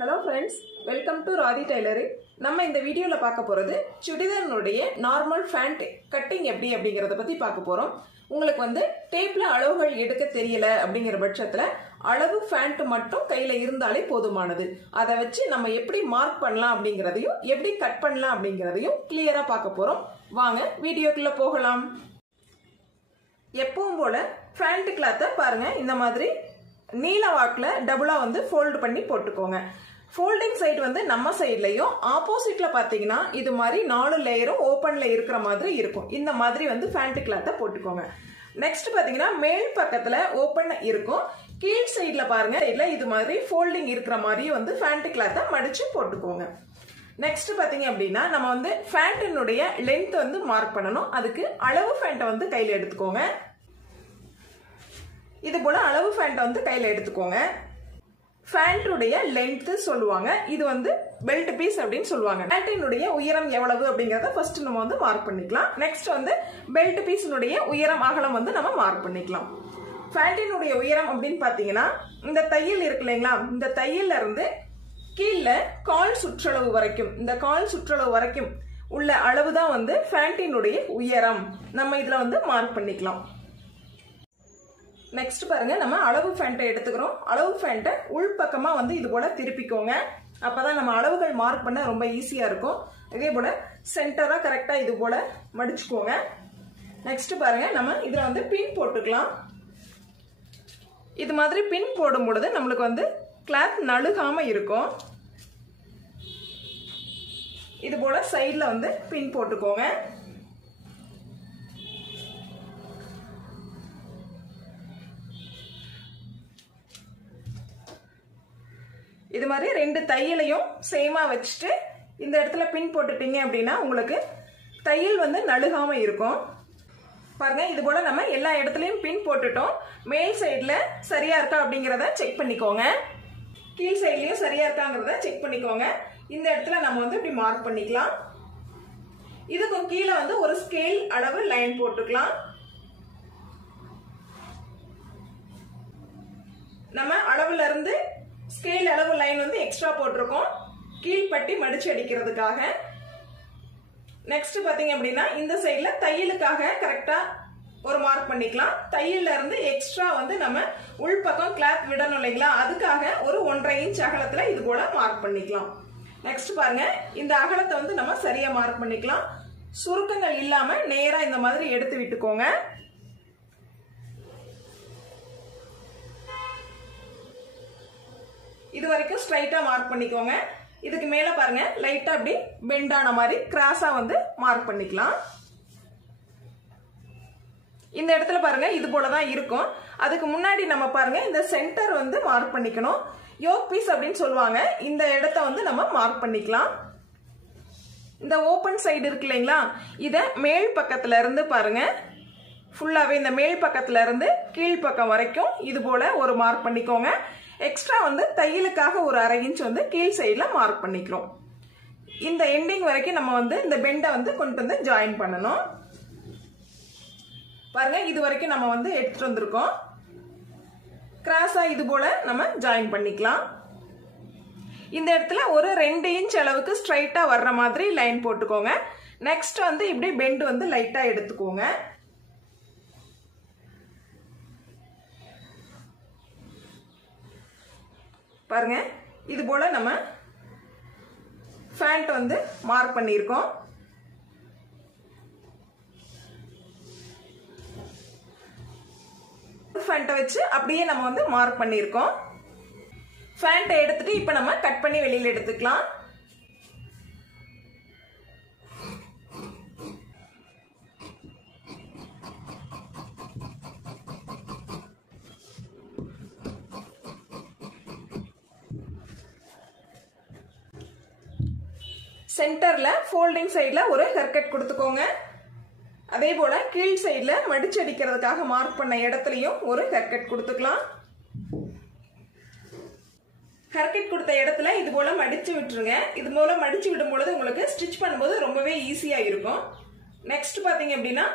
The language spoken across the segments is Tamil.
Hello friends, welcome to Radhi Tailoring. நம்ம இந்த வீடியோல பார்க்க போறது சுடிதாரினுடைய நார்மல் ஃபேண்ட் கட்டிங் எப்படி அப்படிங்கறத பத்தி பார்க்க போறோம். உங்களுக்கு வந்து டேப்ல அளவுகள் எடுக்க தெரியல அப்படிங்கிற பட்சத்துல அளவு ஃபேண்ட் மட்டும் கையில இருந்தாலே போதுமானது. அதை வச்சு நம்ம எப்படி மார்க் பண்ணலாம் அப்படிங்கறதையும் எப்படி கட் பண்ணலாம் அப்படிங்கறதையும் கிளியரா பார்க்க போறோம். வாங்க வீடியோக்குள்ள போகலாம். எப்பவும் போல ஃபேண்ட் கிளாத்தை பாருங்க, இந்த மாதிரி நீல வாக்குல டபுளா வந்து ஃபோல்ட் பண்ணி போட்டுக்கோங்க. ஃபோல்டிங் சைடு வந்து நம்ம சைட்லயும் ஆப்போசிட்ல பாத்தீங்கன்னா இது மாதிரி 4 லேயரும் ஓபன்ல இருக்கிற மாதிரி இருக்கும். இந்த மாதிரி வந்து ஃபேண்ட் கிளாத்தை போட்டுக்கோங்க. நெக்ஸ்ட் பாத்தீங்கன்னா மேல் பக்கத்துல ஓபன் இருக்கும், கீழ் சைட்ல பாருங்க சைட்ல இது மாதிரி ஃபோல்டிங் இருக்கிற மாதிரி வந்து ஃபேண்ட் கிளாத்தை மடிச்சு போட்டுக்கோங்க. நெக்ஸ்ட் பாத்தீங்க அப்படின்னா நம்ம வந்து ஃபேண்டினுடைய லென்த் வந்து மார்க் பண்ணணும். அதுக்கு அளவு ஃபேண்ட்டை வந்து கையில எடுத்துக்கோங்க. இது போல அளவு ஃபேண்ட் வந்து கையில எடுத்துக்கோங்க. ஃபேண்ட்டுடைய லென்த் சொல்லுவாங்க, இது வந்து பெல்ட் பீஸ் அப்படின்னு சொல்லுவாங்க. ஃபேண்டினுடைய உயரம் எவ்வளவு அப்படிங்கறத ஃபர்ஸ்ட் நம்ம வந்து மார்க் பண்ணிக்கலாம். நெக்ஸ்ட் வந்து பெல்ட் பீஸினுடைய உயரம் அகலம் வந்து நம்ம மார்க் பண்ணிக்கலாம். ஃபேண்டினுடைய உயரம் அப்படின்னு பாத்தீங்கன்னா இந்த தையல் இருக்கு இல்லைங்களா, இந்த தையல்ல இருந்து கீழே கால் சுற்றளவு வரைக்கும், இந்த கால் சுற்றளவு வரைக்கும் உள்ள அளவு தான் வந்து ஃபேண்டினுடைய உயரம். நம்ம இதுல வந்து மார்க் பண்ணிக்கலாம். நெக்ஸ்ட் பாருங்க, நம்ம அளவு ஃபேண்ட்டை எடுத்துக்கிறோம். அளவு ஃபேண்ட்டை உள்பக்கமா வந்து இது போல திருப்பிக்கோங்க. அப்பதான் நம்ம அளவுகள் மார்க் பண்ண ரொம்ப ஈஸியா இருக்கும். இதே போல சென்டரா கரெக்டா இது போல மடிச்சுக்கோங்க. நெக்ஸ்ட் பாருங்க, நம்ம இதுல வந்து பின் போட்டுக்கலாம். இது மாதிரி பின் போடும் பொழுது நம்மளுக்கு வந்து கிளாத் நழுகாம இருக்கும். இது போல சைட்ல வந்து பின் போட்டுக்கோங்க. இது மாதிரி 2 தையலையும் சேமா வச்சுட்டு இந்த இடத்துல பின் போட்டுட்டீங்க அப்படின்னா உங்களுக்கு தையல் வந்து நழுகாம இருக்கும். பாருங்க, இது போல நம்ம எல்லா இடத்துலயும் பின் போட்டுட்டோம். மேல் சைட்ல சரியா இருக்கா அப்படிங்கறத செக் பண்ணிக்கோங்க. கீழ் சைட்லயும் சரியா இருக்காங்கிறத செக் பண்ணிக்கோங்க. இந்த இடத்துல நம்ம வந்து இப்படி மார்க் பண்ணிக்கலாம். இதுக்கும் கீழே வந்து ஒரு ஸ்கேல் அளவு லைன் போட்டுக்கலாம். நம்ம அளவுல இருந்து ஸ்கேல் அளவு லைன் வந்து எக்ஸ்ட்ரா போட்டிருக்கோம் கீழ்பட்டி மடிச்சு அடிக்கிறதுக்காக. நெக்ஸ்ட் பாத்தீங்க அப்படின்னா இந்த சைட்ல தையலுக்காக கரெக்டா ஒரு மார்க் பண்ணிக்கலாம். தையல்ல இருந்து எக்ஸ்ட்ரா வந்து நம்ம உள்பக்கம் கிளாத் விடணும் இல்லைங்களா, அதுக்காக ஒரு 1.5 இன்ச் அகலத்துல இது போல மார்க் பண்ணிக்கலாம். நெக்ஸ்ட் பாருங்க, இந்த அகலத்தை வந்து நம்ம சரியா மார்க் பண்ணிக்கலாம். சுருக்கங்கள் இல்லாம நேரா இந்த மாதிரி எடுத்து விட்டுக்கோங்க. இது வரைக்கும் ஸ்ட்ரைட்டா மார்க் பண்ணிக்கோங்க. இதுக்கு மேல பாருங்க லைட்டா அப்படி பெண்ட் ஆன மாதிரி கிராஸா வந்து மார்க் பண்ணிக்கலாம். இந்த இடத்துல பாருங்க இது போலதான் இருக்கும். அதுக்கு முன்னாடி நம்ம பாருங்க இந்த சென்டர் வந்து மார்க் பண்ணிக்கணும். யோக் பீஸ் அப்படின்னு சொல்லுவாங்க. இந்த இடத்த வந்து நம்ம மார்க் பண்ணிக்கலாம். இந்த ஓபன் சைடு இருக்கு இல்லைங்களா, இத மேல் பக்கத்துல இருந்து பாருங்க ஃபுல்லாவே இந்த மேல் பக்கத்துல இருந்து கீழ் பக்கம் வரைக்கும் இது போல ஒரு மார்க் பண்ணிக்கோங்க. எக்ஸ்ட்ரா வந்து தையலுக்காக ஒரு 1/2 இன்ச் வந்து கீழ் சைட்ல மார்க் பண்ணிக்கிறோம். இந்த எண்டிங் வரைக்கும் நம்ம வந்து இந்த பெண்டை வந்து கொண்டு வந்து ஜாயின் பண்ணணும். பாருங்க, இது வரைக்கும் நம்ம வந்து எடுத்துட்டு வந்திருக்கோம். கிராஸா இது போல நம்ம ஜாயின் பண்ணிக்கலாம். இந்த இடத்துல ஒரு 2 இன்ச் அளவுக்கு ஸ்ட்ரைட்டா வர்ற மாதிரி லைன் போட்டுக்கோங்க. நெக்ஸ்ட் வந்து இப்படி பெண்ட் வந்து லைட்டா எடுத்துக்கோங்க. பாருங்க, இது போல நம்ம ஃபேண்ட் வந்து மார்க் பண்ணியிருக்கோம். ஃபேண்ட்டை வச்சு அப்படியே நம்ம வந்து மார்க் பண்ணியிருக்கோம். ஃபேண்ட்டை எடுத்துட்டு இப்ப நம்ம கட் பண்ணி வெளியில எடுத்துக்கலாம். சென்டர்ல ஃபோல்டிங் சைட்ல ஒரு ஹேர்கட் கொடுத்துக்கோங்க. அதே போல கீழ் சைட்ல மடிச்சு அடிக்கிறதுக்காக மார்க் பண்ண இடத்துலயும் ஒரு ஹேர்கட் கொடுத்துக்கலாம். ஹேர்கட் கொடுத்த இடத்துல இது போல மடிச்சு விட்டுருங்க. இது போல மடிச்சு விடும் பொழுது உங்களுக்கு ஸ்டிச் பண்ணும்போது ரொம்பவே ஈஸியா இருக்கும். நெக்ஸ்ட் பாத்தீங்க அப்படின்னா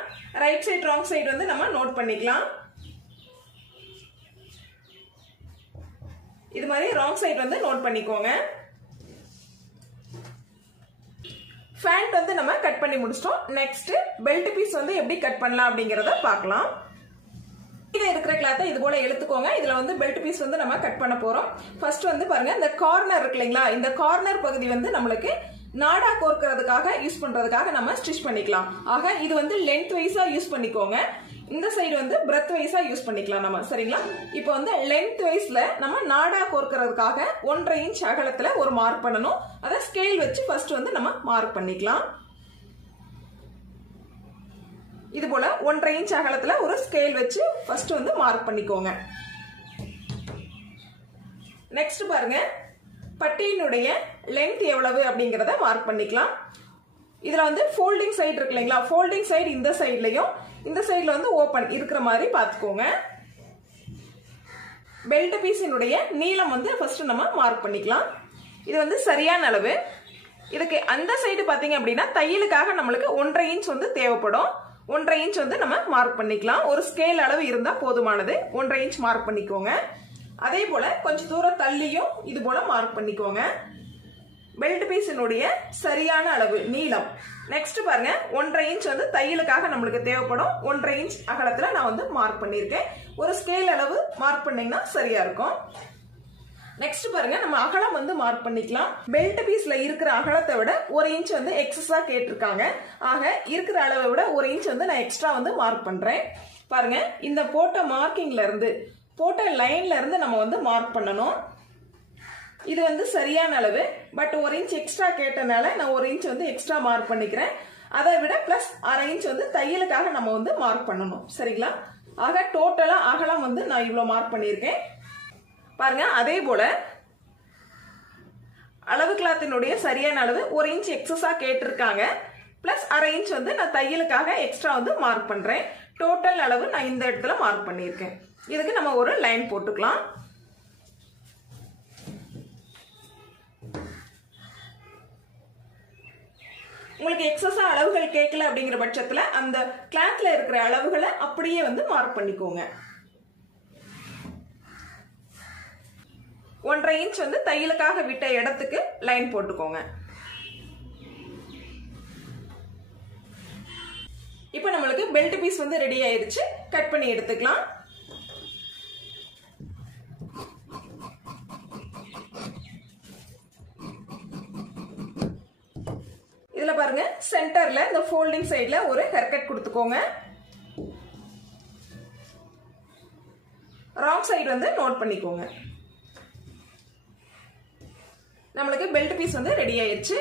ரைட் சைடு ராங் சைடு வந்து நம்ம நோட் பண்ணிக்கலாம். இது மாதிரி ராங் சைடு வந்து நோட் பண்ணிக்கோங்க. பேண்ட் வந்து நம்ம கட் பண்ணி முடிச்சிட்டோம். நெக்ஸ்ட் பெல்ட் பீஸ் வந்து எப்படி கட் பண்ணலாம் அப்படிங்கறத பார்க்கலாம். இத இருக்கிற கிளாத்தை இது போல எடுத்துக்கோங்க. இதுல வந்து பெல்ட் பீஸ் வந்து நம்ம கட் பண்ண போறோம். ஃபர்ஸ்ட் வந்து பாருங்க, இந்த கார்னர் இருக்கு இல்லைங்களா, இந்த கார்னர் பகுதி வந்து நம்மளுக்கு நாடா கோர்க்கிறதுக்காக யூஸ் பண்றதுக்காக நம்ம ஸ்டிச் பண்ணிக்கலாம். ஆக இது வந்து லென்த் வைஸா யூஸ் பண்ணிக்கோங்க. இந்த சைடு வந்து பிரெத் வைஸா யூஸ் பண்ணிக்கலாம் நம்ம. சரிங்களா? இப்போ வந்து லென்த் வைஸ்ல நம்ம நாடா கோர்க்கிறதுக்காக 1.5 இன்ச் அகலத்துல ஒரு மார்க் பண்ணணும். அத ஸ்கேல் வச்சு ஃபர்ஸ்ட் வந்து நம்ம மார்க் பண்ணிக்கலாம். இது போல 1.5 இன்ச் அகலத்துல ஒரு ஸ்கேல் வச்சு ஃபர்ஸ்ட் வந்து மார்க் பண்ணிக்கோங்க. நெக்ஸ்ட் பாருங்க, பட்டியினுடைய லென்த் எவ்வளவு அப்படிங்கறத மார்க் பண்ணிக்கலாம். இதுல வந்து ஃபோல்டிங் சைடு இருக்கு இல்லைங்களா, ஃபோல்டிங் சைடு இந்த சைடுலயும் இந்த சைடுல வந்து ஓபன் இருக்கிற மாதிரி பாத்துக்கோங்க. பெல்ட் பீஸினுடைய நீளம் வந்து ஃபர்ஸ்ட் நம்ம மார்க் பண்ணிக்கலாம். இது வந்து சரியான அளவு. இதுக்கு அந்த சைடு பாத்தீங்க அப்படின்னா தையலுக்காக நம்மளுக்கு 1.5 இன்ச் வந்து தேவைப்படும். 1.5 இன்ச் வந்து நம்ம மார்க் பண்ணிக்கலாம். ஒரு ஸ்கேல் அளவு இருந்தா போதுமானது. 1.5 இன்ச் மார்க் பண்ணிக்கோங்க. அதே போல கொஞ்சம் தூரம் தள்ளியும் இது போல மார்க் பண்ணிக்கோங்க. பெல்ட் பீஸினுடைய சரியான அளவு நீளம். நெக்ஸ்ட் பாருங்க, 1.5 இன்ச் வந்து தையலுக்காக நம்மளுக்கு தேவைப்படும். 1.5 இன்ச் அகலத்துல நான் வந்து மார்க் பண்ணிருக்கேன். ஒரு ஸ்கேல் அளவு மார்க் பண்ணீங்கன்னா சரியா இருக்கும். நெக்ஸ்ட் பாருங்க, நம்ம அகலம் வந்து மார்க் பண்ணிக்கலாம். பெல்ட் பீஸ்ல இருக்கிற அகலத்தை விட 1 இன்ச் வந்து எக்ஸஸா கேட்டிருக்காங்க. ஆக இருக்கிற அளவை விட 1 இன்ச் வந்து நான் எக்ஸ்ட்ரா வந்து மார்க் பண்றேன். பாருங்க, இந்த போட்ட மார்க்கிங்ல இருந்து போட்ட லைன்ல இருந்து நம்ம வந்து மார்க் பண்ணணும். இது வந்து சரியான அளவு. பட் 1 இன்ச் எக்ஸ்ட்ரா கேட்டனால நான் 1 இன்ச் வந்து எக்ஸ்ட்ரா மார்க் பண்ணிக்கிறேன். அதை விட பிளஸ் 1/2 இன்ச் வந்து தையலுக்காக நம்ம வந்து மார்க் பண்ணணும். சரிங்களா? ஆக டோட்டலா அகலம் வந்து நான் இவ்வளவு மார்க் பண்ணியிருக்கேன். பாருங்க, அதே போல அளவு கிளாத்தினுடைய சரியான அளவு 1 இன்ச் எக்ஸஸா கேட்டிருக்காங்க. பிளஸ் 1/2 இன்ச் வந்து நான் தையலுக்காக எக்ஸ்ட்ரா வந்து மார்க் பண்றேன். டோட்டல் அளவு நான் இந்த இடத்துல மார்க் பண்ணியிருக்கேன். இதுக்கு நம்ம ஒரு லைன் போட்டுக்கலாம். உங்களுக்கு எக்ஸஸா அளவுகள் கேட்கல அப்படிங்கிற பட்சத்துல அந்த கிளாத்ல இருக்கிற அளவுகளை அப்படியே வந்து மார்க் பண்ணிக்கோங்க. 1.5 இன்ச் வந்து தையலுக்காக விட்ட இடத்துக்கு லைன் போட்டுக்கோங்க. இப்போ நம்மளுக்கு பெல்ட் பீஸ் வந்து ரெடி ஆயிருச்சு. கட் பண்ணி எடுத்துக்கலாம். இதுல பாருங்க, சென்டர்ல இந்த ஃபோல்டிங் சைடுல ஒரு ஹேர் கட் கொடுத்துக்கோங்க. ராங் சைடு வந்து நோட் பண்ணிக்கோங்க. நம்மளுக்கு பெல்ட் பீஸ் வந்து ரெடி ஆயிருச்சு.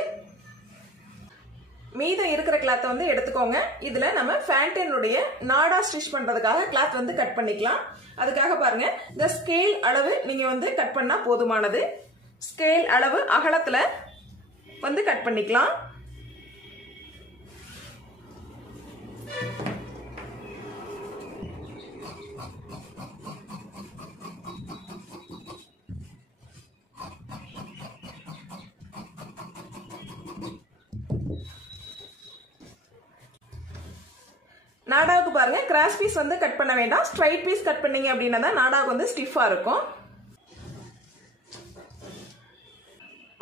மீதம் இருக்கிற கிளாத் வந்து எடுத்துக்கோங்க. இதுல நம்ம பேண்டினுடைய நாடா ஸ்டிச் பண்றதுக்காக கிளாத் வந்து கட் பண்ணிக்கலாம். அதுக்காக பாருங்க, இந்த ஸ்கேல் அளவு நீங்க வந்து கட் பண்ணா போதுமானது. ஸ்கேல் அளவு அகலத்துல வந்து கட் பண்ணிக்கலாம். நாடாவுக்கு பாருங்க, கிராஸ் பீஸ் வந்து கட் பண்ண வேண்டாம். ஸ்ட்ரைட் பீஸ் கட் பண்ணீங்க அப்படின்னா தான் நாடாவுக்கு வந்து ஸ்டிஃபா இருக்கும்.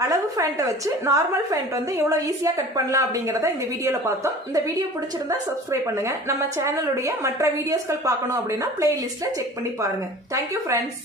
அளவு ஃபேண்ட்டை வச்சு நார்மல் ஃபேண்ட் வந்து எவ்வளவு ஈஸியா கட் பண்ணலாம் அப்படிங்கறத இந்த வீடியோல பார்த்தோம். இந்த வீடியோ பிடிச்சிருந்தா சப்ஸ்கிரைப் பண்ணுங்க. நம்ம சேனலுடைய மற்ற வீடியோஸ்கள் பார்க்கணும் அப்படின்னா பிளேலிஸ்ட்ல செக் பண்ணி பாருங்க. Thank you friends.